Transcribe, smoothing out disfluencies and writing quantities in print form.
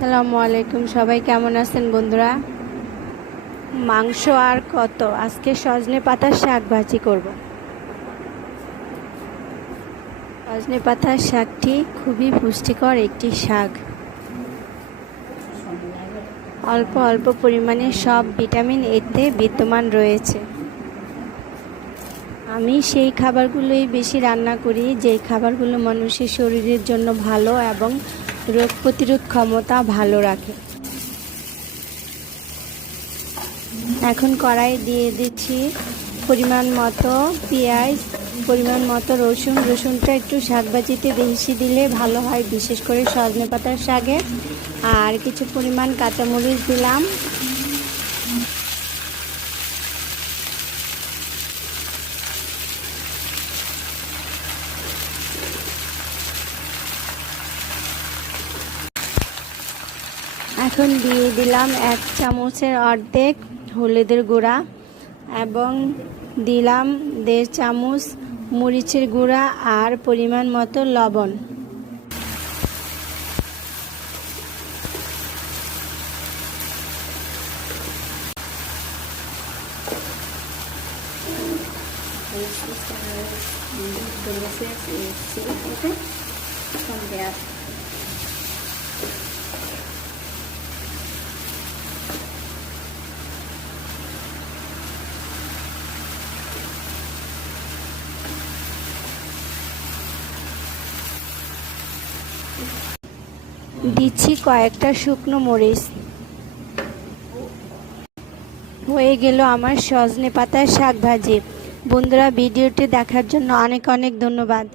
আসসালামু আলাইকুম, সবাই কেমন আছেন বন্ধুরা? মাংস আর কত, আজকে সজনে পাতার শাক ভাজি করব। সজনে পাতার শাকটি খুবই পুষ্টিকর একটি শাক। অল্প অল্প পরিমাণে সব ভিটামিন এতে বিদ্যমান রয়েছে। আমি সেই খাবারগুলোই বেশি রান্না করি, যেই খাবারগুলো মানুষের শরীরের জন্য ভালো এবং রোগ প্রতিরোধ ক্ষমতা ভালো রাখে। এখন কড়াই দিয়ে দিচ্ছি পরিমাণ মতো পেঁয়াজ, পরিমাণ মতো রসুনটা একটু শাকভাজিতে বেশি দিলে ভালো হয়, বিশেষ করে সজনে পাতার শাকে। আর কিছু পরিমাণ কাঁচামরিচ দিলাম। এখন দিয়ে দিলাম 1 চামচের অর্ধেক হলুদের গুঁড়া এবং দিলাম 1.5 চামচ মরিচের গুঁড়া আর পরিমাণ মতো লবণ। দিচ্ছি কয়েকটা শুকনো মরিচ। হয়ে গেল আমার সজনে পাতার শাক ভাজি। বন্ধুরা, ভিডিওটি দেখার জন্য অনেক অনেক ধন্যবাদ।